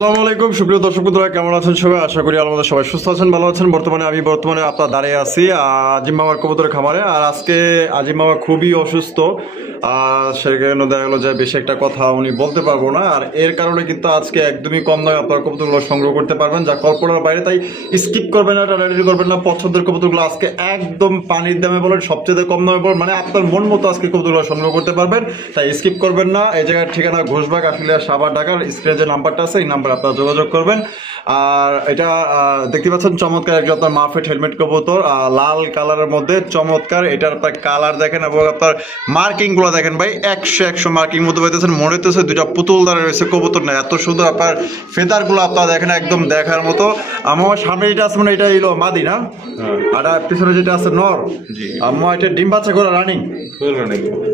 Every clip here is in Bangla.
আসসালামু আলাইকুম সুপ্রিয় দর্শক বন্ধুরা, কেমন আছেন সবাই? আশা করি আমাদের সবাই সুস্থ আছেন, ভালো আছেন। বর্তমানে আপনার দাঁড়িয়ে আছি আজিম মামার কবুতরের খামারে। আর আজকে আজিম মামা খুবই অসুস্থ, সেখানে দেখা গেলো যে বেশি একটা কথা উনি বলতে পারবো না। আর এর কারণে কিন্তু আজকে একদমই কম দামে আপনার কবুতরগুলো সংগ্রহ করতে পারবেন, যা কল্পনার বাইরে। তাই স্কিপ করবেন না, টানাটানি করবেন না। পছন্দের কবুতরগুলো আজকে একদম পানির দামে বলেন, সবচেয়ে কম দামে বলেন, মানে আপনার মন মতো আজকে কবুতরগুলো সংগ্রহ করতে পারবেন। তাই স্কিপ করবেন না। এই জায়গার ঠিকানা ঘোষবাগ, আশুলিয়া, সাভার, ঢাকার। স্ক্রিনে যে নাম্বারটা আছে এই নাম্বার আপনারা যোগাযোগ করবেন। আর এটা দেখতে পাচ্ছেন চমৎকার একজন আপনার মাফেট হেলমেট কবুতর, লাল কালারের মধ্যে চমৎকার। এটার আপনার কালার দেখেন এবং আপনার মার্কিং গুলো দেখেন ভাই, 100 মার্কিং মধ্যে পাইতেছেন। মনে হইতেছে দুইটা পুতুল দ্বারা রয়েছে কবুতর, না এত সুন্দর। আপনার ফেদার গুলো আপনারা দেখেন একদম দেখার মতো। আমার সামনে যেটা আছে মানে এটা এলো মাদি না, আর পিছনে যেটা আছে নর। আমার এটা ডিম বাচ্চা করে রানিং।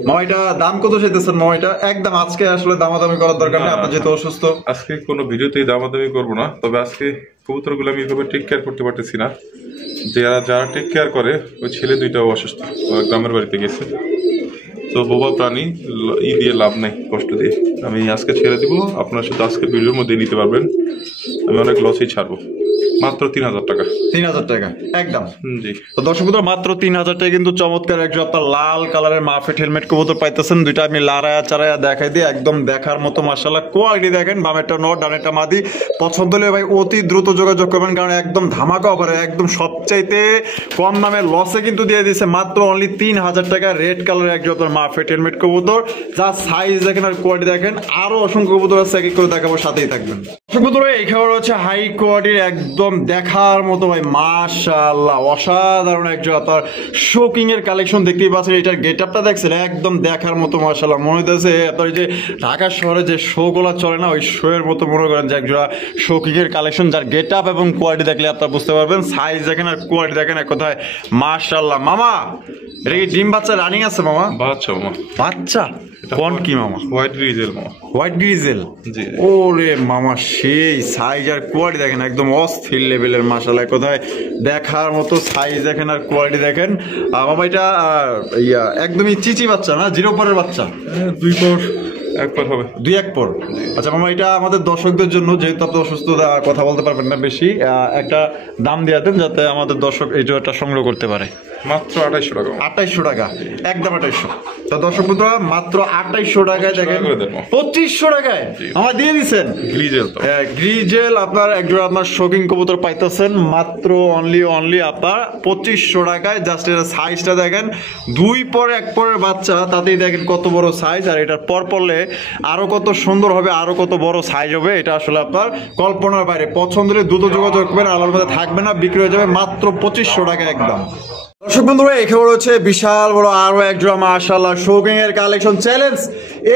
মামা এটা দাম কত চাইতেছেন? মামা এটা একদম আজকে আসলে দামাদামি করার দরকার নেই, আপনার যেহেতু অসুস্থ। আজকে কোনো ভিডিওতেই দামাদামি করবো না, তবে আজকে কবুতরগুলো আমি এভাবে টেক কেয়ার করতে পারতেছি না। যারা টেক কেয়ার করে ওই ছেলে দুইটাও অসুস্থ, গ্রামের বাড়িতে গেছে। তো বোবা প্রাণী দিয়ে লাভ নাই, কষ্ট দিয়ে। আমি আজকে ছেড়ে দিব, আপনার সাথে আজকে ভিডিওর মধ্যে নিতে পারবেন। আমি অনেক লসেই ছাড়বো, মাত্র 3000 টাকা। 3000 টাকা একদম। জি, তো দর্শক বন্ধুরা, মাত্র 3000 টাকা কিন্তু চমৎকার একজন আপনার লাল কালারের মাফেট হেলমেট কবুতর পাইতেছেন। দুইটা আমি লাড়ায়া চারায়া দেখাই দিই, একদম দেখার মতো মাশাআল্লাহ। কোয়ালিটি দেখেন, বামেরটা নর, ডানেরটা মাদি। পছন্দ হলে ভাই অতি দ্রুত যোগাযোগ করবেন, কারণ একদম ধামাকা অফারে, একদম সবচাইতে কম দামে লসে কিন্তু দিয়ে দিচ্ছে মাত্র অনলি 3000 টাকা। রেড কালারের একজন আপনার মাফেট হেলমেট কবুতর, যা সাইজ দেখেন আর কোয়ালিটি দেখেন। আরো অসংখ্য কবুতর আছে, এক এক করে দেখাবো, সাথেই থাকবেন। দর্শক বন্ধুরা, এই খাবার হচ্ছে হাই কোয়ালিটির, একদম দেখার মতো ভাই মাশাআল্লাহ অসাধারণ একজন আপনার শোকিং এর কালেকশন দেখতেই পাচ্ছেন। এটার গেটআপটা দেখছেন, একদম দেখার মতো মাশাআল্লাহ। মনে হইতেছে আপনার যে ঢাকা শহরে যে শো গুলা চলে না, ওই শো এর মতো মনে করেন যে একজোড়া শোকিং এর কালেকশন, যার গেটআপ এবং কোয়ালিটি দেখলে আপনারা বুঝতে পারবেন। সাইজ দেখেন আর কোয়ালিটি দেখেন, এক কথায় মাশাআল্লাহ। মামা এটা কি ডিম বাচ্চা রানিং আছে? মামা বাচ্চা বাচ্চা কোন কি মামা? হোয়াইট গ্রিজেল মামা। হোয়াইট গ্রিজেল, জি। ওরে মামা সেই সাইজ আর কোয়ালিটি দেখেন, একদম অস্থির লেভেলের মাশাআল্লাহ। কোথায় দেখার মতো সাইজ দেখেন আর কোয়ালিটি দেখেন। মামা এটা একদমই চিচি বাচ্চা না, জিরো পরের বাচ্চা? 2 পর 1 পর হবে, 2-1 পর। আচ্ছা মামা, এটা আমাদের দর্শকদের জন্য, যেহেতু আপনি অসুস্থ কথা বলতে পারবেন না বেশি, একটা দাম দিয়ে দেন যাতে আমাদের দর্শক এই জোড়াটা সংগ্রহ করতে পারে। মাত্র 2800 টাকা। 2800 টাকা একদম 2800। তো দর্শক বন্ধুরা, মাত্র 2800 টাকায় দেখেন, 2500 টাকায় আমার দিয়ে দিচ্ছেন গ্রিজেল। তো গ্রিজেল আপনার একজোড়া আপনার শোকিং কবুতর পাইতেছেন মাত্র অনলি আপনার 2500 টাকায়। জাস্ট এটা সাইজটা দেখেন, 2 পর 1 পরের বাচ্চা, তাতেই দেখেন কত বড় সাইজ। আর এটার পর পড়লে আরো কত সুন্দর হবে, আরো কত বড় সাইজ হবে, এটা আসলে আপনার কল্পনার বাইরে। পছন্দ হলে দ্রুত যোগাযোগ করবেন, আলার মধ্যে থাকবে না, বিক্রি হয়ে যাবে মাত্র 2500 টাকা একদম। দর্শক বন্ধুরা, এই খবর হচ্ছে বিশাল বড় আরো একজোড়া মাশাআল্লাহ শোকিং এর কালেকশন চ্যালেঞ্জ।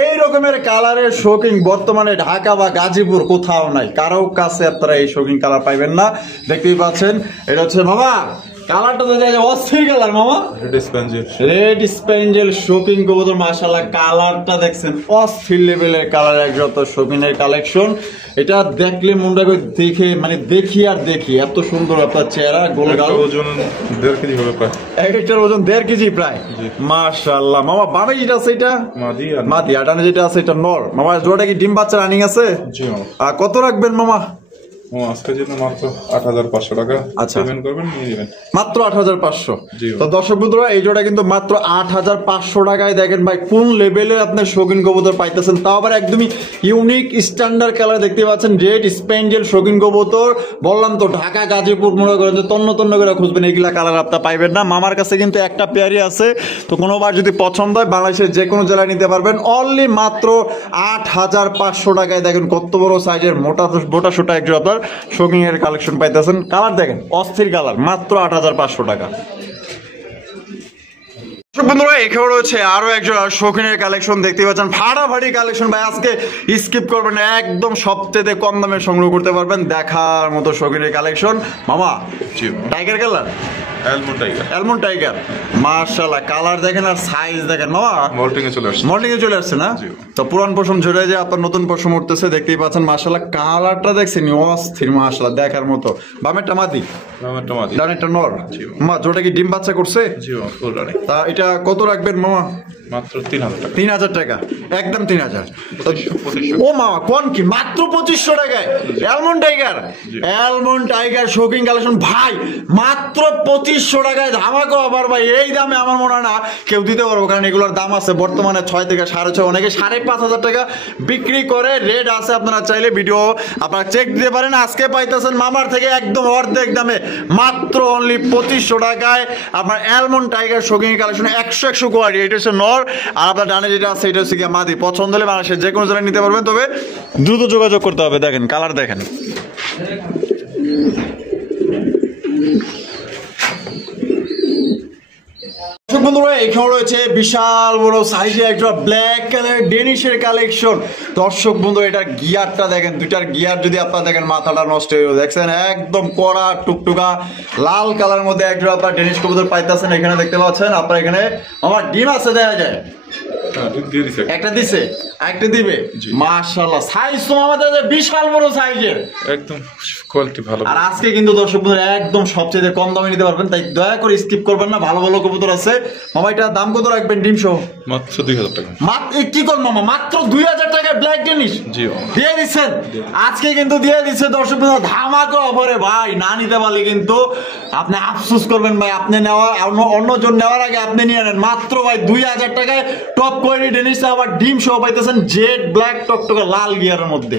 এই রকমের কালারের শোকিং বর্তমানে ঢাকা বা গাজীপুর কোথাও নাই, কারো কাছে আপনারা এই শোকিং কালার পাইবেন না। দেখতেই পাচ্ছেন, এটা হচ্ছে মামা কালারটা তো অস্থির কালার মামা, রেড স্পেঞ্জেল শোকিং কবুতর মাশাআল্লাহ। কালারটা দেখছেন অস্থির লেভেলের কালার, একজোড়া শোকিং এর কালেকশন। এটা দেখলে মনটা দেখে মানে দেখি আর দেখি, এত সুন্দর আপনার চেহারা, গোলগাল। ওজন 1.5 কেজি হবে প্রায়, একটার ওজন 1.5 কেজি প্রায় মাশাআল্লাহ। মামা বামে যেটা আছে এটা মাদি, আর ডানে যেটা আছে এটা নর। মামা জোড়াটা কি ডিম বাচ্চা রানিং আছে? জি মামা। কত রাখবেন মামা? আজকের জন্য মাত্র 8500 টাকা। আচ্ছা, পেমেন্ট করবেন, নিয়ে যাবেন মাত্র 8500। জি। তো দর্শক বন্ধুরা, এই জোড়া কিন্তু মাত্র 8500 টাকায় দেখেন ভাই কোন লেভেলে আপনার শৌখিন কবুতর পাইতেছেন। তাও আবার একদমই ইউনিক স্ট্যান্ডার্ড কালার দেখতে পাচ্ছেন, রেড স্পেঞ্জেল শৌখিন কবুতর। বললাম তো ঢাকা গাজীপুর মনে করেন যে তন্ন তন্ন করে খুঁজবেন, এইগুলা কালার আপনার পাইবেন না। মামার কাছে কিন্তু একটা পেয়ারই আছে, তো কোনোবার যদি পছন্দ হয় বাংলাদেশের যে কোনো জেলায় নিতে পারবেন। অনলি মাত্র 8500 টাকায় দেখেন কত বড় সাইজের মোটা সোটা একজন আপনার শোকিং এর কালেকশন পাইতেছেন। কালার দেখেন অস্থির কালার, মাত্র 8500 টাকা। বন্ধুরা, এখানে রয়েছে আরো একজন শৌখিনের কালেকশন দেখতে পাচ্ছেন, ফাটাফাটি কালেকশন ভাই। আজকে স্কিপ করবেন, একদম সবচেয়ে কম দামে সংগ্রহ করতে পারবেন, দেখার মতো শৌখিনের কালেকশন। মামা টাইগার কালার, অ্যালমন্ড টাইগার মাশাআল্লাহ। কালার দেখেন আর সাইজ দেখেন। মামা মল্টিং এ চলে আসছে না? তো পুরান পশম ঝরে যায়, আপনার নতুন পশম উঠতেছে, দেখতেই পাচ্ছেন মাশাআল্লাহ। কালারটা দেখছেন অস্থির মাশাআল্লাহ, দেখার মতো। বামেরটা মাদি, ডানেরটা নর। মা জোড়া কি ডিম বাচ্চা করছে? তা এটা কত রাখবেন মামা? মাত্র 3000 টাকা। 3000 টাকা, একদম 3000। ও মামা কোন কি মাত্র 2500 টাকায় অ্যালমন্ড টাইগার, অ্যালমন্ড টাইগার শৌখিন কালেকশন ভাই, মাত্র 2500 টাকায় ধামাকা অফার ভাই। এই দামে আমার মনে হয় না কেউ দিতে পারবো, কারণ এগুলোর দাম আছে বর্তমানে 6 থেকে 6.5, অনেকে 5500 টাকা বিক্রি করে। রেট আছে, আপনারা চাইলে ভিডিও আপনারা চেক দিতে পারেন। আজকে পাইতেছেন মামার থেকে একদম অর্ধেক দামে, মাত্র অনলি 2500 টাকায় আপনার অ্যালমন্ড টাইগার শৌখিন কালেকশন 100 কোয়ালিটি। এটা হচ্ছে নর, আর আপনার ডানে যেটা আছে এটা হচ্ছে গিয়ে মাদি। পছন্দ হলে বাংলাদেশের যে কোনো জায়গায় নিতে পারবেন, তবে দ্রুত যোগাযোগ করতে হবে। দেখেন কালার দেখেন, বন্ধুরা এখানে রয়েছে বিশাল বড় সাইজে একটা ব্ল্যাক কালার ডেনিশের কালেকশন। দর্শক বন্ধু এটার গিয়ারটা দেখেন, দুইটার গিয়ার যদি আপনারা দেখেন মাথাটা নষ্ট হয়ে যাবে। দেখছেন একদম কড়া টুকটুকা লাল কালার মধ্যে একটা আপনার ডেনিশ কবুতর পাইতেছেন। এখানে দেখতে পাচ্ছেন আপনার এখানে আমার ডিম আছে দেখা যায়, একটা দিছে একটা দিবে। মাশাআল্লাহ সাইজ তো আমাদের বিশাল বড় সাইজের, একদম কোয়ালিটি ভালো। আর আজকে কিন্তু দর্শক বন্ধুরা একদম সবচেয়ে কম দামে নিতে পারবেন, তাই দয়া করে স্কিপ করবেন না। ভালো ভালো কবুতর আছে মামা। এটা দাম কত রাখবেন ডিম সহ? মাত্র 2000 টাকা। মাত্র কি কর মামা, মাত্র 2000 টাকায় ব্ল্যাক ডেনিশ জি দিয়ে দিচ্ছেন আজকে, কিন্তু দিয়ে দিচ্ছে দর্শক বন্ধুরা ধামাকা অফারে ভাই। না নিতে পারলে কিন্তু আপনি আফসোস করবেন ভাই। আপনি নেওয়া অন্যজন নেওয়ার আগে আপনি নিয়ে নেন। মাত্র ভাই 2000 টাকায় টপ কোয়ালিটি ডেনিশ, আবার ডিম সহ পাইতেছেন জেড ব্ল্যাক টকটকে লাল গিয়ারের মধ্যে।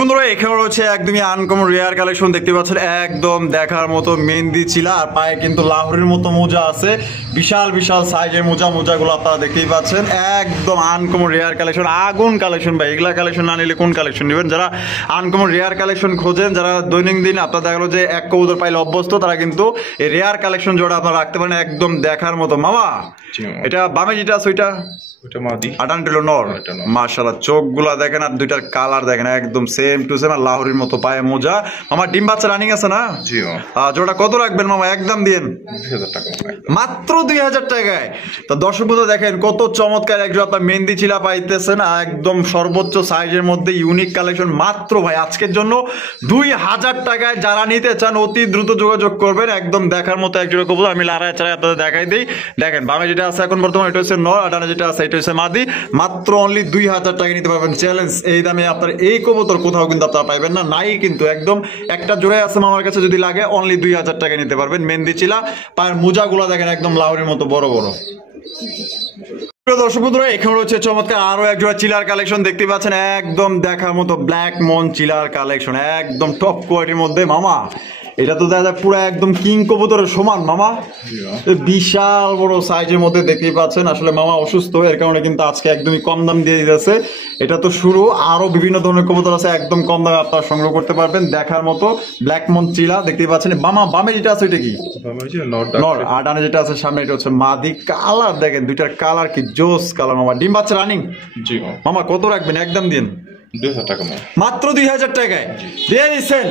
বন্ধুরা এখানে রয়েছে একদমই আনকমন রেয়ার কালেকশন, দেখতে পাচ্ছেন একদম দেখার মতো মেহেন্দি চিলা, আর পায়ে কিন্তু লাহোরের মতো মোজা আছে, বিশাল বিশাল সাইজের মোজাগুলো আপনারা দেখতেই পাচ্ছেন। একদম আনকমন রেয়ার কালেকশন, আগুন কালেকশন ভাই। এগুলা কালেকশন না নিলে কোন কালেকশন নেবেন? যারা আনকমন রেয়ার কালেকশন খোঁজেন, যারা দৈনন্দিন আপনার দেখা গেলো যে এক কবুতর পাইলে অভ্যস্ত, তারা কিন্তু এই রেয়ার কালেকশন জোড়া আপনারা রাখতে পারেন একদম দেখার মতো। মামা এটা বামে যেটা আছে ওইটা মাশাআল্লাহ, চোখগুলা দেখেন আর দুইটার কালার দেখেন একদম সেম টু সেম, আর লাহোরের মতো পায়ে মোজা। আমার ডিম বাচ্চা রানিং আছে না? জোড়া কত রাখবেন মামা? একদম দিন 2000 টাকা, মাত্র 2000 টাকায়। তো দর্শক বন্ধু দেখেন কত চমৎকার একজন আপনার মেহেন্দি চিলা পাইতেছেন, একদম সর্বোচ্চ সাইজের মধ্যে ইউনিক কালেকশন। মাত্র ভাই আজকের জন্য 2000 টাকায়। যারা নিতে চান অতি দ্রুত যোগাযোগ করবেন। একদম দেখার মতো একজন কবুতর আমি লাড়ায় চাড়ায় আপনাদের দেখাই দিই। দেখেন বামে যেটা আছে এখন বর্তমানে এটা হচ্ছে নর, আর ডানে যেটা আছে এটা হচ্ছে মাদি। মাত্র অনলি 2000 টাকা নিতে পারবেন। চ্যালেঞ্জ, এই দামে আপনার এই কবুতর কোথাও কিন্তু আপনারা পাইবেন না, নাই কিন্তু। একদম একটা জোড়ায় আছে মামার কাছে, যদি লাগে অনলি 2000 টাকা নিতে পারবেন। মেহেন্দি চিলা পায়ের মোজাগুলা দেখেন একদম লাহোরের মতো বড় বড়। দর্শক বন্ধুরা এখানে রয়েছে চমৎকার আরো এক জোড়া চিলার কালেকশন, দেখতে পাচ্ছেন একদম দেখার মতো ব্ল্যাক মন চিলার কালেকশন, একদম টপ কোয়ালিটির মধ্যে। মামা এটা তো দেখা যায় পুরো একদম কিং কবুতরের সমান মামা, বিশাল বড় সাইজের মধ্যে দেখতেই পাচ্ছেন। আসলে মামা অসুস্থ, এর কারণে কিন্তু আজকে একদমই কম দাম দিয়ে দিতেছে। এটা তো শুরু, আরো বিভিন্ন ধরনের কবুতর আছে একদম কম দামে আপনারা সংগ্রহ করতে পারবেন। দেখার মতো ব্ল্যাক মন চিলা দেখতেই পাচ্ছেন। মামা বামে যেটা আছে ওইটা কি নর, আর ডানে যেটা আছে সামনে এটা হচ্ছে মাদি। কালার দেখেন দুইটার কালার কি জোস কালার মামা। ডিম বাচ্চা রানিং মামা কত রাখবেন? একদম দিন 2000 টাকা, মাত্র 2000 টাকায় দিয়ে দিচ্ছেন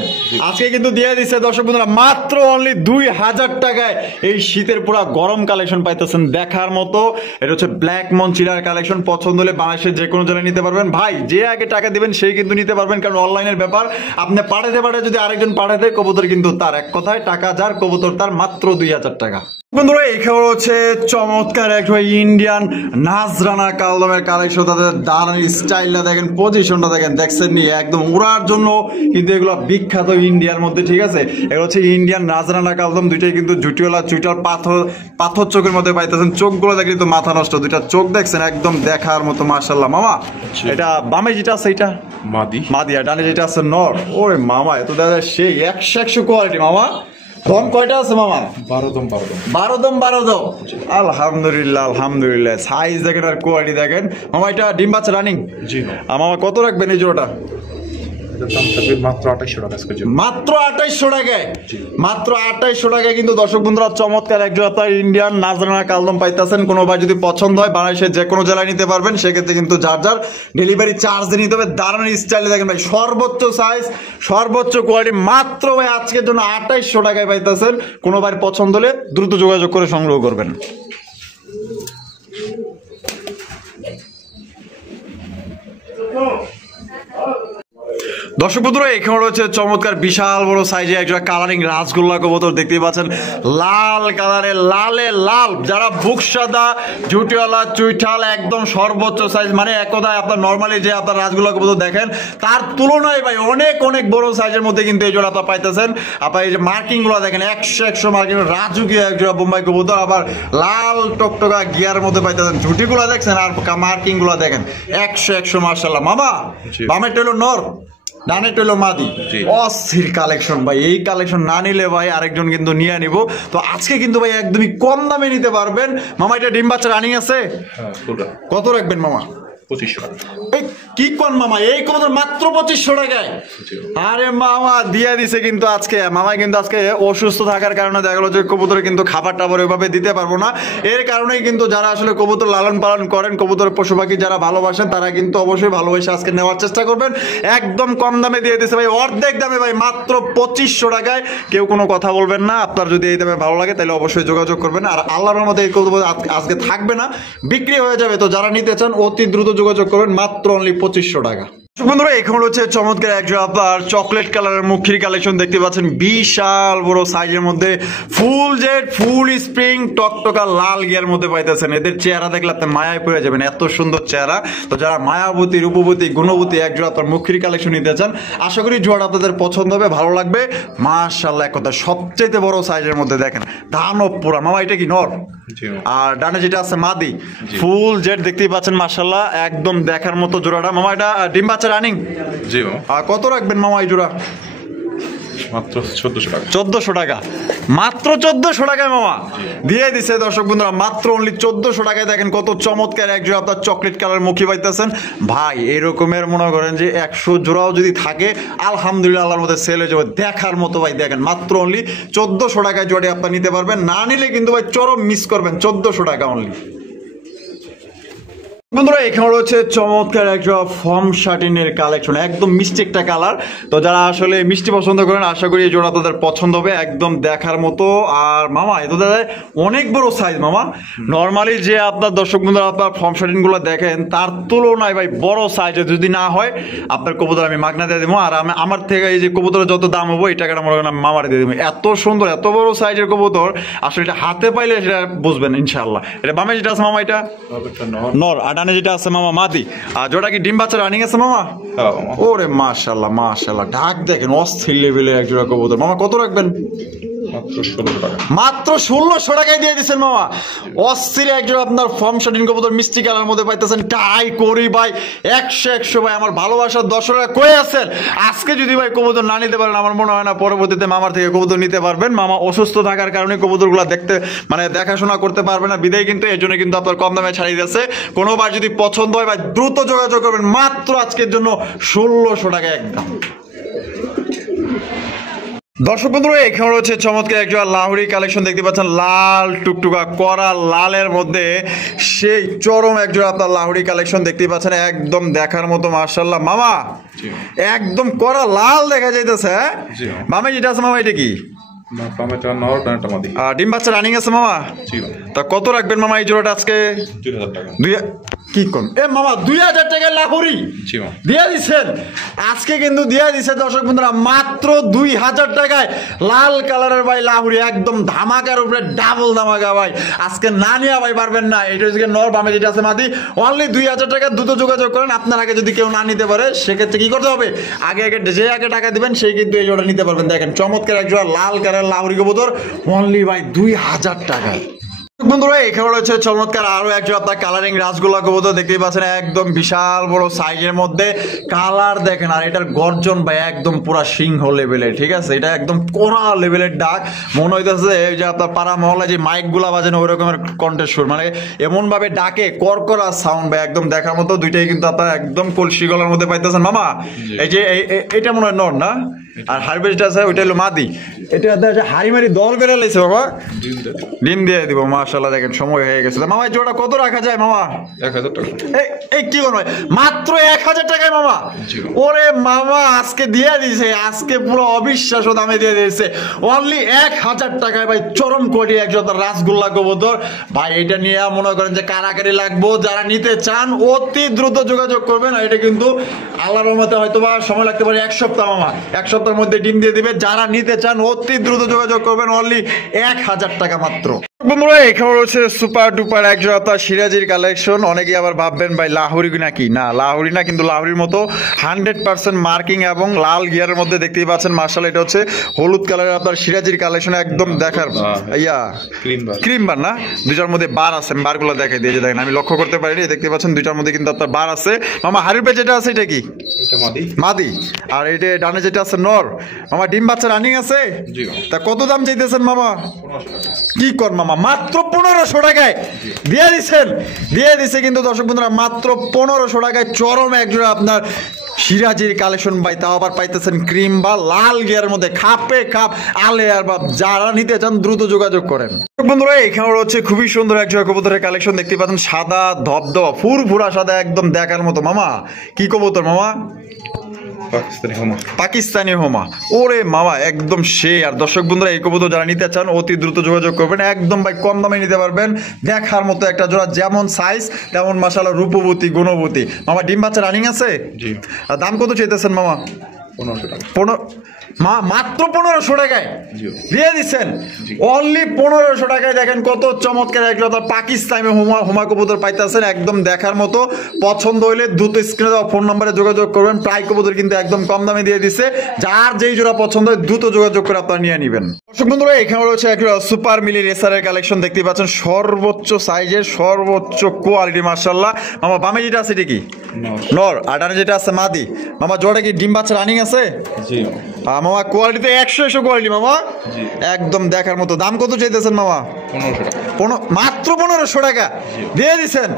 আজকে, কিন্তু দিয়ে দিচ্ছে দর্শক বন্ধুরা মাত্র অনলি 2000 টাকায়। এই শীতের পুরো গরম কালেকশন পাইতেছেন দেখার মতো। এটা হচ্ছে ব্ল্যাক মন চিলার কালেকশন। পছন্দ হলে বাংলাদেশের যে কোনো জায়গায় নিতে পারবেন ভাই। যে আগে টাকা দিবেন সেই কিন্তু নিতে পারবেন, কারণ অনলাইনের ব্যাপার। আপনি পাঠাতে যদি আরেকজন পাঠাতে, কবুতর কিন্তু তার, এক কথায় টাকা যার কবুতর তার। মাত্র 2000 টাকা। বন্ধুরা এখানে হচ্ছে চমৎকার একটা ইন্ডিয়ান নাজরানা কালদমের কালেকশন। তাদের দাঁড়ানোর স্টাইলটা দেখেন, পজিশনটা দেখেন, দেখছেন নি একদম উড়ার জন্য কিন্তু এগুলো বিখ্যাত ইন্ডিয়ার মধ্যে, ঠিক আছে। এগুলো হচ্ছে ইন্ডিয়ান নাজরানা কালদম, দুইটাই কিন্তু জুটিওয়ালা চুইটাল পাথর চোখের মধ্যে পাইতেছেন। চোখগুলো দেখে কিন্তু মাথা নষ্ট, দুইটা চোখ দেখছেন একদম দেখার মতো মাশাআল্লাহ। মামা এটা বামে যেটা আছে এটা মাদি, আর ডানে যেটা আছে নর। ওরে মামা এত দাদা সেই 100 কোয়ালিটি মামা। দম কয়টা আছে মামা? 12 দম। আলহামদুলিল্লাহ আলহামদুলিল্লাহ। সাইজ দেখেন আর কোয়ালিটি দেখেন মামা। এটা ডিম বাচ্চা রানিং? জি মামা। কত রাখবেন এই জোড়াটা? মাত্র 2800 টাকায়। মাত্র 2800 টাকায় কিন্তু দর্শক বন্ধুরা চমৎকার একজন আপনার ইন্ডিয়ান নাজরানা কালদম পাইতেছেন। কোনো ভাই যদি পছন্দ হয় বাংলাদেশের যে কোনো জেলায় নিতে পারবেন, সেক্ষেত্রে কিন্তু যার যার ডেলিভারি চার্জ দিয়ে নিতে হবে। দারুণ স্টাইলে দেখেন ভাই, সর্বোচ্চ সাইজ সর্বোচ্চ কোয়ালিটি। মাত্র ভাই আজকের জন্য 2800 টাকায় পাইতেছেন। কোনো ভাই পছন্দ হলে দ্রুত যোগাযোগ করে সংগ্রহ করবেন। দর্শক বন্ধুরা এখানে রয়েছে চমৎকার বিশাল বড় সাইজে একটা কালারিং রাসগোল্লা কবুতর দেখতেই পাচ্ছেন, লাল কালারের, লালে লাল, যারা বুক সাদা ঝুটিওয়ালা চুইঠাল একদম সর্বোচ্চ সাইজ, মানে এক কথায় আপনার নর্মালি যে আপনার রাসগোল্লা কবুতর দেখেন তার তুলনায় ভাই অনেক অনেক বড় সাইজের মধ্যে কিন্তু এই জোড়া আপনার পাইতেছেন। আপনার এই যে মার্কিং গুলো দেখেন 100 মার্কিং, রাজুকি এক জোড়া বোম্বাই কবুতর, আবার লাল টকটকা গিয়ার মধ্যে পাইতেছেন। ঝুটি গুলা দেখছেন আর মার্কিং গুলা দেখেন 100 মার্শাল্লাহ। মামা বামেরটা হলো নর, ডানে টইলো মাদি, অস্থির কালেকশন ভাই। এই কালেকশন না নিলে ভাই আরেকজন কিন্তু নিয়ে নিব। তো আজকে কিন্তু ভাই একদমই কম দামে নিতে পারবেন। মামা এটা ডিম বাচ্চা রানিং আছে, কত রাখবেন মামা? 2500 টাকা। কি কোন মামা, এই কবুতর মাত্র 2500 টাকায়? আরে মামা দিয়ে দিছে কিন্তু আজকে। মামা কিন্তু আজকে অসুস্থ থাকার কারণে দেখা গেলো যে কবুতরে কিন্তু খাবার টাবার ওইভাবে দিতে পারবো না। এর কারণেই কিন্তু যারা আসলে কবুতর লালন পালন করেন, কবুতর পশু পাখি যারা ভালোবাসেন, তারা কিন্তু অবশ্যই ভালোবেসে আজকে নেওয়ার চেষ্টা করবেন। একদম কম দামে দিয়ে দিছে ভাই, অর্ধেক দামে ভাই, মাত্র 2500 টাকায়। কেউ কোনো কথা বলবেন না। আপনার যদি এই দামে ভালো লাগে তাহলে অবশ্যই যোগাযোগ করবেন। আর আল্লাহর মধ্যে এই কবুতর আজকে থাকবে না, বিক্রি হয়ে যাবে। তো যারা নিতে চান অতি দ্রুত যোগাযোগ করবেন, মাত্র অনলি 2500 টাকা। বন্ধুরা এখন হচ্ছে চমৎকার একজন আপনার চকলেট কালারের মুখির কালেকশন দেখতে পাচ্ছেন, বিশাল বড় সাইজের মধ্যে, ফুল জেড, ফুল স্প্রিং, টকটকা লাল গিয়ার মধ্যে পাইতেছেন। এদের চেহারা দেখলে আপনি মায়ায় পড়ে যাবেন, এত সুন্দর চেহারা। তো যারা মায়াবতী, রূপবতী, গুণবতী একজন আপনার মুখির কালেকশন নিতে চান, আশা করি জোড়া আপনাদের পছন্দ হবে, ভালো লাগবে। মাশাআল্লাহ, এক কথা সবচেয়ে বড় সাইজের মধ্যে দেখেন, দানব পুরা। মামা এটা কি নর? আর ডানে যেটা আছে মাদি, ফুল জেড দেখতেই পাচ্ছেন, মাশাআল্লাহ একদম দেখার মতো জোড়াটা। মামা এটা ডিম বাচ্চা রানিং? জি। আর কত রাখবেন মামা এই জোড়া? মাত্র 1400 টাকা। 1400 টাকা, মাত্র 1400 টাকায় মামা দিয়ে দিছে। দর্শক বন্ধুরা মাত্র অনলি 1400 টাকায় দেখেন কত চমৎকার এক জোড়া আপনার চকলেট কালার মুখী পাইতেছেন ভাই। এরকমের মনে করেন যে 100 জোড়াও যদি থাকে আলহামদুলিল্লাহ আল্লাহর মধ্যে সেল হয়ে যাবে, দেখার মতো ভাই। দেখেন মাত্র অনলি 1400 টাকায় জোড়া আপনার নিতে পারবেন। না নিলে কিন্তু ভাই চরম মিস করবেন। 1400 টাকা অনলি। বন্ধুরা এখানে রয়েছে চমৎকার একটা ফর্ম শার্টিনের কালেকশন, একদম মিষ্টি একটা কালার। তো যারা আসলে মিষ্টি পছন্দ করেন, আশা করি এই জোড়া তাদের পছন্দ হবে, একদম দেখার মতো। আর মামা এত দাদা অনেক বড় সাইজ মামা। নর্মালি যে আপনার দর্শক বন্ধুরা আপনার ফর্ম শার্টিন গুলো দেখেন তার তুলনায় ভাই বড় সাইজে যদি না হয় আপনার কবুতর আমি মাগনা দিয়ে দেবো। আর আমি আমার থেকে এই যে কবুতরের যত দাম হবো এই টাকাটা মনে করেন আমি মামারে দিয়ে দেবো। এত সুন্দর এত বড় সাইজের কবুতর আসলে এটা হাতে পাইলে সেটা বুঝবেন ইনশাল্লাহ। এটা বামে যেটা আছে মামা এটা নর, আর ডানে যেটা আছে মামা মাদি। আর জোড়া কি ডিম বাচ্চা রানিং আছে মামা? ওরে মাশাআল্লাহ মাশাআল্লাহ, ঢাক দেখেন অস্থির লেভেলের এক জোড়া কবুতর। মামা কত রাখবেন? মাত্র 1600 টাকায় দিয়ে দিচ্ছেন মামা। অস্থির একজন আপনার ফর্ম শার্টিন কবুতর মিষ্টি কালার মধ্যে পাইতেছেন। টাই করি ভাই 100 ভাই। আমার ভালোবাসার দর্শকরা কই আছেন? আজকে যদি ভাই কবুতর না নিতে পারেন আমার মনে হয় না পরবর্তীতে মামার থেকে কবুতর নিতে পারবেন। মামা অসুস্থ থাকার কারণে কবুতরগুলো দেখতে মানে দেখাশোনা করতে পারবে না, বিদায় কিন্তু এই জন্য কিন্তু আপনার কম দামে ছাড়িয়ে দিচ্ছে। কোনোবার যদি পছন্দ হয় ভাই দ্রুত যোগাযোগ করবেন, মাত্র আজকের জন্য 1600 টাকা একদম। দর্শক বন্ধুরা এখানে রয়েছে চমৎকার একজন লাহুরি কালেকশন দেখতে পাচ্ছেন, লাল টুকটুকা করা লালের মধ্যে সেই চরম একজন আপনার লাহুরি কালেকশন দেখতে পাচ্ছেন, একদম দেখার মতো মাশাআল্লাহ। মামা একদম করা লাল দেখা যাইতেছে। মামা যেটা আছে মামা এটা কি? ডিম বাচ্চা রানিং আছে মামা? তা কত রাখবেন মামা এই জোড়াটা আজকে? 2000 টাকা। কি কম এ মামা 2000 টাকা লাহুরি দিয়ে দিচ্ছেন আজকে, কিন্তু দিয়ে দিচ্ছে দর্শক বন্ধুরা মাত্র 2000 টাকায় লাল কালারের ভাই লাহুরি, একদম ধামাকার উপরে ডাবল ধামাকা ভাই। আজকে না নিয়ে ভাই পারবেন না। এটা হচ্ছে নর, বামে যেটা আছে মাদি, অনলি 2000 টাকা। দ্রুত যোগাযোগ করেন। আপনার আগে যদি কেউ না নিতে পারে সেক্ষেত্রে কি করতে হবে? আগে যে আগে টাকা দিবেন সেই কিন্তু এই জোড়া নিতে পারবেন। দেখেন চমৎকার এক জোড়া লাল কালার লাহুরি কবুতর অনলি ভাই 2000 টাকায়। বন্ধুরা এখানে রয়েছে চমৎকার আরো একজন আপনার কালারিং রাসগোল্লা কবুতর দেখতেই পাচ্ছেন, একদম বিশাল বড় সাইজের মধ্যে। কালার দেখেন আর এটার গর্জন ভাই একদম পুরা সিংহ লেভেলের, ঠিক আছে? এটা একদম কোরা লেভেলের ডাক। মনে হইতেছে এই যে আপনার পাড়া মহল্লায় যে মাইক গুলা বাজেন ওই রকমের কণ্ঠের সুর, মানে এমন ভাবে ডাকে করকরা সাউন্ড ভাই, একদম দেখার মতো। দুইটাই কিন্তু আপনার একদম কলসি গলার মধ্যে পাইতেছেন মামা। এই যে এটা মনে হয় নর না, আর হারভেস্ট আছে ওইটা হলো মাদি। এটা হাড়ি মারি দল বেড়ে লাইছে বাবা, ডিম দিয়ে দিব। মাশাআল্লাহ দেখেন সময় হয়ে গেছে। মামা এই জোড়া কত রাখা যায় মামা? 1000 টাকা। এই কি করবে মাত্র 1000 টাকায় মামা? জি। ওরে মামা আজকে দিয়ে দিছে, আজকে পুরো অবিশ্বাস্য দামে দিয়ে দিয়েছে, অনলি 1000 টাকায় ভাই। চরম কোয়ালিটি একজন রাসগোল্লা কবুতর ভাই। এটা নিয়ে মনে করেন যে কারাকারি লাগবো, যারা নিতে চান অতি দ্রুত যোগাযোগ করবেন। আর এটা কিন্তু আল্লাহর রহমতে হয়তো বা সময় লাগতে পারে 1 সপ্তাহ মামা, 1 সপ্তাহের মধ্যে ডিম দিয়ে দিবে। যারা নিতে চান অতি দ্রুত যোগাযোগ করবেন, অনলি 1000 টাকা মাত্র। বন্ধুরা এখানে রয়েছে সুপার ডুপার একজন আপনার সিরাজির কালেকশন। অনেকে আবার ভাববেন ভাই লাহোরি নাকি, না লাহোরি না, কিন্তু লাহোরির মতো 100% মার্কিং এবং লাল গিয়ারের মধ্যে দেখতেই পাচ্ছেন মার্শাল। এটা হচ্ছে হলুদ কালারের আপনার সিরাজির কালেকশন, একদম দেখার ইয়া ক্রিম বার না, দুইটার মধ্যে বার আছে। বারগুলো দেখাই দিয়েছে দেখেন, আমি লক্ষ্য করতে পারিনি, দেখতে পাচ্ছেন দুইটার মধ্যে কিন্তু আপনার বার আছে। মামা হাড়ির পে যেটা আছে এটা কি? মাদি। আর এটা ডানে যেটা আছে নর। মামা ডিম বাচ্চা রানিং আছে? তা কত দাম চাইতেছেন মামা? কি কর মামা, মাত্র 1500 টাকায় দিয়ে দিছে কিন্তু দর্শক বন্ধুরা, মাত্র 1500 টাকায় চরম একজোড়া আপনার সিরাজির কালেকশন ভাই। তাও আবার পাইতেছেন ক্রিম বা লাল গিয়ারের মধ্যে, খাপে খাপ আলে আর বাপ। যারা নিতে চান দ্রুত যোগাযোগ করেন। বন্ধুরা এখানে হচ্ছে খুবই সুন্দর একজোড়া কবুতরের কালেকশন দেখতে পাচ্ছেন, সাদা ধবধবা ফুরফুরা সাদা, একদম দেখার মতো। মামা কি কবুতর মামা? পাকিস্তানি হোমা। ওরে মামা একদম সে। আর দর্শক বন্ধুরা এই কবুতর যারা নিতে চান অতি দ্রুত যোগাযোগ করবেন, একদম ভাই কম দামে নিতে পারবেন। দেখার মতো একটা জোড়া, যেমন সাইজ তেমন মাশাআল্লাহ রূপবতী গুণবতী। মামা ডিম বাচ্চা রানিং আছে? জি। আর দাম কত চাইতেছেন মামা? 1500 টাকা। মাত্র 1500 টাকায় দিয়ে দিচ্ছেন, অনলি 1500 টাকায়। দেখেন কত চমৎকার একটা পাকিস্তানি হোমা কবুতর পাইতেছেন, একদম দেখার মতো। পছন্দ হইলে দ্রুত স্ক্রিনে দেওয়া ফোন নাম্বারে যোগাযোগ করবেন। প্রায় কবুতর কিন্তু একদম কম দামে দিয়ে দিচ্ছে, যার যেই জোড়া পছন্দ হয় দ্রুত যোগাযোগ করে আপনারা নিয়ে নেবেন। দর্শক বন্ধুরা এখানে রয়েছে একটা সুপার মিলি রেসারের কালেকশন দেখতে পাচ্ছেন, সর্বোচ্চ সাইজের সর্বোচ্চ কোয়ালিটি মাশাআল্লাহ। মামা বামে যেটা আছে এটা কি? নর। আর ডানে যেটা আছে মাদি। মামা জোড়া কি ডিম বাচ্চা রানিং আছে? জি। মামা কোয়ালিটি 100 কোয়ালিটি মামা, একদম দেখার মতো। দাম কত চাইতেছেন মামা? 1500 টাকা। মাত্র 1500 টাকা দিয়ে দিচ্ছেন,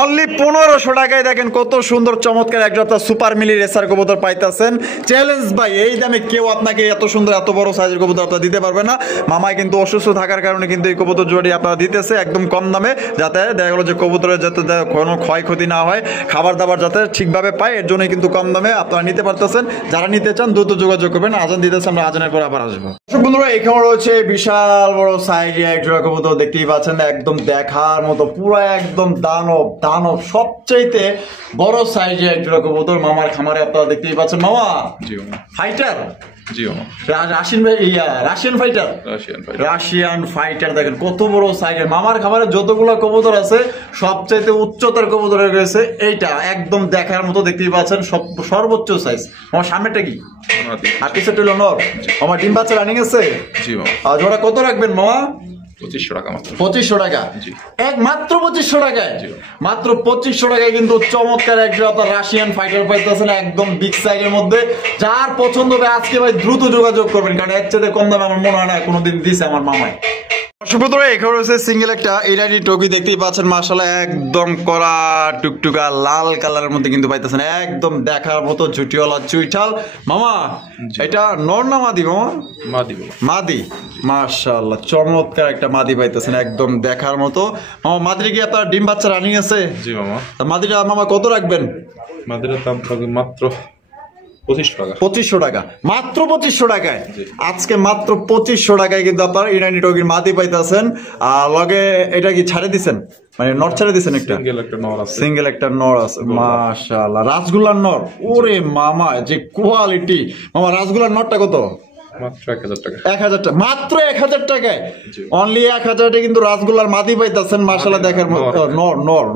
অনলি 1500 টাকায়। দেখেন কত সুন্দর চমৎকার একটা সুপার মিলি রেসার কবুতর পাইতেছেন। চ্যালেঞ্জ ভাই, এই দামে কেউ আপনাকে এত সুন্দর এত বড় সাইজের কবুতর আপনারা দিতে পারবে না। মামাই কিন্তু অসুস্থ থাকার কারণে কিন্তু এই কবুতর জোড়ি আপনারা দিতেছে একদম কম দামে, যাতে দেখা গেলো যে কবুতরের যাতে কোনো ক্ষয়ক্ষতি না হয়, খাবার দাবার যাতে ঠিকভাবে পায়, এর জন্য কিন্তু কম দামে আপনারা নিতে পারতেছেন। যারা নিতে চান দ্রুত যোগাযোগ করবেন। আজান দিতেছে, আমরা আজানের পর আবার আসবো। বন্ধুরা এখানে রয়েছে বিশাল বড় সাইজের এক জোড়া কবুতর দেখতেই পাচ্ছেন, একদম দেখার মতো, পুরো একদম দানব সবচাইতে বড় সাইজের এক জোড়া কবুতর মামার খামারে আপনারা দেখতেই পাচ্ছেন। মামা ফাইটার? জি রাশিয়ান ফাইটার। দেখেন কত বড় সাইজের। মামার খামারে যতগুলো কবুতর আছে সবচাইতে উচ্চতার কবুতর রয়েছে এইটা, একদম দেখার মতো দেখতেই পাচ্ছেন, সর্বোচ্চ সাইজ। আমার সামনেটা কি? আর কিছু হলো নর। আমার ডিম বাচ্চা রানিং আছে? জি। আর জোড়া কত রাখবেন মামা? 2500 টাকা মাত্র। 2500 টাকা? জি। মাত্র 2500 টাকায়? মাত্র 2500 টাকায় কিন্তু চমৎকার একজন আপনার রাশিয়ান ফাইটার পাইতেছেন, একদম বিগ সাইজের মধ্যে। যার পছন্দ হবে আজকে ভাই দ্রুত যোগাযোগ করবেন, কারণ এর চেয়ে কম দামে আমার মনে হয় না কোনোদিন দিছে আমার মামাই। সুপ্রতরা এখানে রয়েছে সিঙ্গেল একটা ইরানি টকি দেখতেই পাচ্ছেন, মাশাআল্লাহ একদম কড়া টুকটুকা লাল কালারের মধ্যে কিন্তু পাইতেছেন, একদম দেখার মতো ঝুটিওয়ালা চুইঠাল। মামা এটা নর না মাদি মামা? মাদি। মাশাআল্লাহ চমৎকার একটা মাদি পাইতেছেন, একদম দেখার মতো। মামা মাদির কি আপনার ডিম বাচ্চা রানিং আছে? জি মামা। মাদিটা মামা কত রাখবেন? মাদির দাম মাত্র 2500 টাকা। মাত্র 2500 টাকায় আজকে মাত্র 2500 টাকায় কিন্তু আপনার ইরানি টগির মাদি পাইতেছেন। আর লগে এটা কি ছাড়ে দিচ্ছেন, মানে নর ছেড়ে দিচ্ছেন? সিঙ্গেল একটা নর আছে। মাশাআল্লাহ রাসগোল্লার নর। ওরে মামা যে কোয়ালিটি। মামা রাসগোল্লার নরটা কত? মাত্র 1000 টাকা। 1000 টাকা? মাত্র 1000 টাকায়, অনলি 1000 টাকা কিন্তু রাসগোল্লার মাদি পাইতেছেন। মাশাআল্লাহ দেখার মতো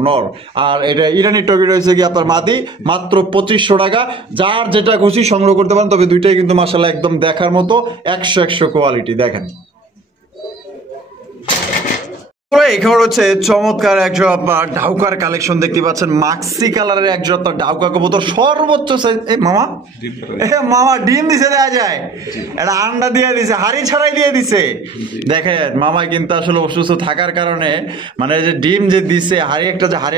নর। আর এটা ইরানি টকি রয়েছে কি আপনার মাদি, মাত্র 2500 টাকা। যার যেটা খুশি সংগ্রহ করতে পারেন, তবে দুইটাই কিন্তু মাশাআল্লাহ একদম দেখার মতো 100 কোয়ালিটি। দেখেন এখানে হচ্ছে চমৎকার একজন আপনার ডাউকার কালেকশন দেখতে পাচ্ছেন, মাক্সি কালারের একজন আপনার ডাউকা কবুতর সর্বোচ্চ সাইজ। মামা মামা ডিম দিছে, দেওয়া যায় এটা আন্ডা দিয়ে দিছে, হাড়ি ছাড়াই দিয়ে দিছে। দেখেন মামা কিন্তু আসলে অসুস্থ থাকার কারণে মানে যে ডিম যে দিছে হাড়ি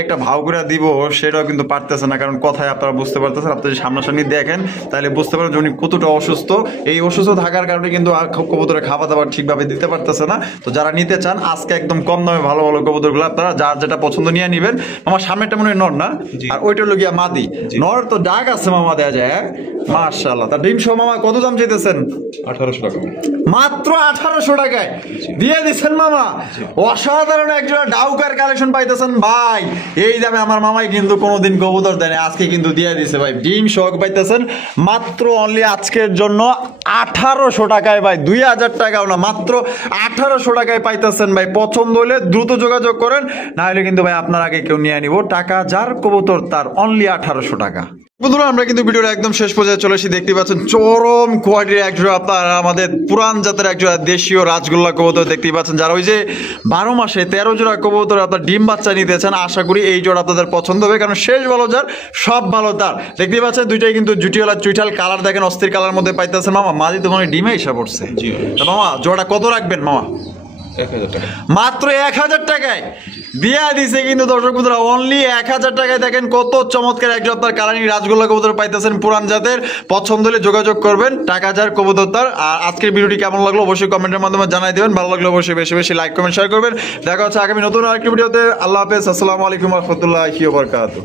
একটা ভাও করে দিব সেটাও কিন্তু পারতেছে না, কারণ কথায় আপনারা বুঝতে পারতেছেন। আপনি যদি সামনাসামনি দেখেন তাহলে বুঝতে পারেন যে উনি কতটা অসুস্থ। এই অসুস্থ থাকার কারণে কিন্তু কবুতরের খাবার দাবার ঠিকভাবে দিতে পারতেছে না। তো যারা নিতে চান আজকে একদম কম দামে ভালো ভালো কবুতরগুলো আপনারা যার যেটা পছন্দ নিয়ে নিবেন। আমার সামনেটা মনে হয় নর না, আর ওইটা হলো গিয়া মাদি। নর তো ডাক আছে মামা, দেয়া যায়। মাশাআল্লাহ। তা ডিম সহ মামা কত দাম চাইতেছেন? 1800 টাকা। মাত্র 1800 টাকায় দিয়ে দিচ্ছেন মামা। অসাধারণ একজোড়া ডাউকার কালেকশন পাইতেছেন ভাই। এই দামে আমার মামাই কিন্তু কোনোদিন কবুতর দেয় না, আজকে কিন্তু দিয়ে দিছে ভাই। ডিম শখ পাইতেছেন মাত্র অনলি আজকের জন্য 1800 টাকায় ভাই, 2000 টাকাও না, মাত্র 1800 টাকায় পাইতেছেন ভাই। পছন্দ হলে দ্রুত যোগাযোগ করেন, না হলে কিন্তু ভাই আপনার আগে কেউ নিয়ে নিব। টাকা যার কবুতর তার, অনলি 1800 টাকা। বন্ধুরা আমরা কিন্তু ভিডিওর একদম শেষ পর্যায়ে চলে এসেছি। দেখতে পাচ্ছেন চরম কোয়ালিটির একজোড়া আপনার আমাদের পুরান জাতের একজোড়া দেশীয় রাজগোল্লা কবুতর দেখতে পাচ্ছেন, যারা ওই যে 12 মাসে 13 জোড়া কবুতর আপনার ডিম বাচ্চা নিতেছেন। আশা করি এই জোড়া আপনাদের পছন্দ হবে, কারণ শেষ ভালো যার সব ভালো তার। দেখতে পাচ্ছেন দুইটাই কিন্তু জুটিওয়ালা চুইঠাল কালার, দেখেন অস্থির কালার মধ্যে পাইতেছেন মামা। মাঝে তো মনে ডিমে এসে পড়ছে। তা মামা জোড়া কত রাখবেন মামা? 1000 টাকা। মাত্র 1000 টাকায় দিয়া দিছে কিন্তু দর্শক বন্ধুরা, অনলি 1000 টাকায়। দেখেন কত চমৎকার একজন আপনার কালারিং রাজগোল্লা কবুতর পাইতেছেন পুরান জাতের। পছন্দ হলে যোগাযোগ করবেন, টাকা যার কবুতর তার। আর আজকের ভিডিওটি কেমন লাগলো অবশ্যই কমেন্টের মাধ্যমে জানাই দেবেন। ভালো লাগলে অবশ্যই বেশি বেশি লাইক কমেন্ট শেয়ার করবেন। দেখা হচ্ছে আগামী নতুন আরেকটি ভিডিওতে। আল্লাহ হাফেজ, আসসালামু আলাইকুম ওয়া রাহমাতুল্লাহি ওয়া বারাকাতুহু।